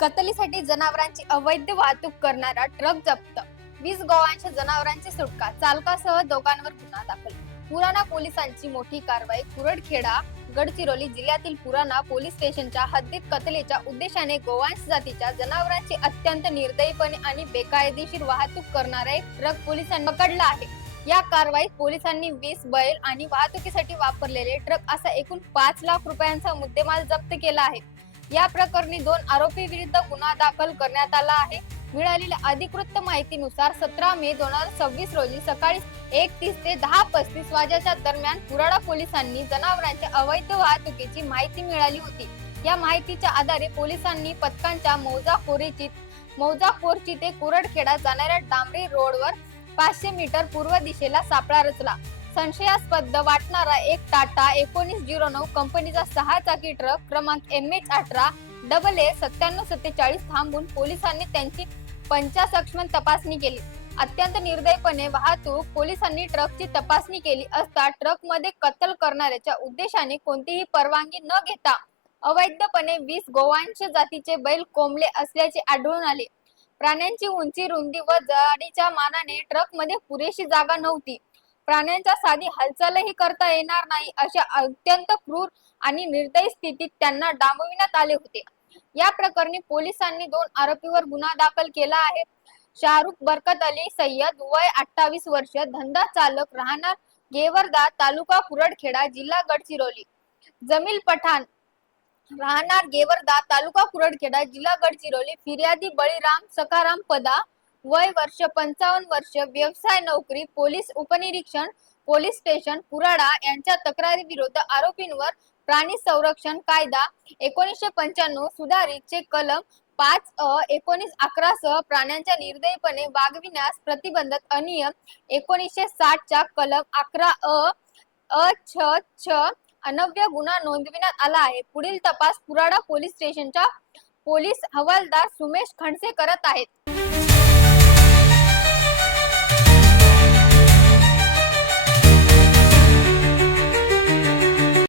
कत्तलीसाठी जनावरांची अवैध वाहतूक करणारा ट्रक जप्त. 20 गोवंश जनावरांची सुटका, चालकासह दोघांवर गुन्हा दाखल. पुराणा पोलिसांची मोठी कारवाई. कुरडखेडा गडचिरोली जिल्ह्यातील पुराणा पोलीस स्टेशनच्या हद्दीत कत्तलीच्या उद्देशाने गोवंश जातीच्या जनावरांची अत्यंत निर्दयीपणे आणि बेकायदेशीर वाहतूक करणारा एक ट्रक पोलिसांनी पकडला आहे. या कारवाईत पोलिसांनी 20 बैल आणि वाहतुकीसाठी वापरलेले ट्रक असा एकूण 5 लाख रुपयांचा मुद्देमाल जप्त केला आहे. या प्रकरणी 2 आरोपी विरुद्ध गुन्हा दाखल करण्यात आला आहे. मिळालेल्या अधिकृत माहितीनुसार 17 मे 2026 रोजी सकाळी 1:30 ते 10:35 वाजेच्या दरम्यान पुराणा पोलिसांनी जनावरांच्या अवैध वाहतुकीची माहिती मिळाली होती. या माहितीच्या आधारे पोलिसांनी पथकांच्या मौजाखोरची ते कुरडखेडा जाणाऱ्या डांबरी रोडवर 500 मीटर पूर्व दिशेला सापळा रचला. संशयास्पद वाटणारा एक टाटा 1909 कंपनीचा 6 चाकी ट्रक क्रमांक MH18 AA 9747 थांबून पोलिसांनी त्यांची पंचासक्षम तपासणी केली. अत्यंत निर्दयीपणे वाहतूक. पोलिसांनी ट्रकची तपासणी केली असता ट्रकमध्ये कत्तल करण्याच्या उद्देशाने कोणतीही परवानगी न घेता अवैधपणे 20 गोवंश जातीचे बैल कोंबले असल्याचे आढळून आले. प्राण्यांची उंची, रुंदी व जाडीच्या मानाने ट्रकमध्ये पुरेशी जागा नव्हती. प्राण्यांच्या साधी हालचालही करता येणार नाही अशा अत्यंत क्रूर आणि निर्दयी स्थितीत त्यांना डांबविण्यात आले होते. या प्रकरणी पोलिसांनी 2 आरोपींवर गुन्हा दाखल केला आहे. शाहरुख बरकत अली सय्यद, वय 28 वर्ष, धंदा चालक, राहणार गेवरदा, तालुका कुरडखेडा, जिल्हा गडचिरोली. जमील पठाण, राहणार गेवरदा, तालुका कुरडखेडा, जिल्हा गडचिरोली. फिर्यादी बळीराम सखाराम पदा, वय वर्ष 55 वर्ष, व्यवसाय नोकरी, पोलीस उपनिरीक्षक, पोलीस स्टेशन पुराडा यांच्या तक्रारी विरुद्ध आरोपींवर प्राणी संरक्षण कायदा 1995 सुधारितचे कलम 5A 1911 सह प्राण्यांच्या निर्दयीपणे वागविण्यास प्रतिबंधक अधिनियम 1960 च्या कलम 11A छ अन्वये गुन्हा नोंदविण्यात आला आहे. पुढील तपास पुराडा पोलीस स्टेशनच्या पोलीस हवालदार सुमेश खंडसे करत आहेत.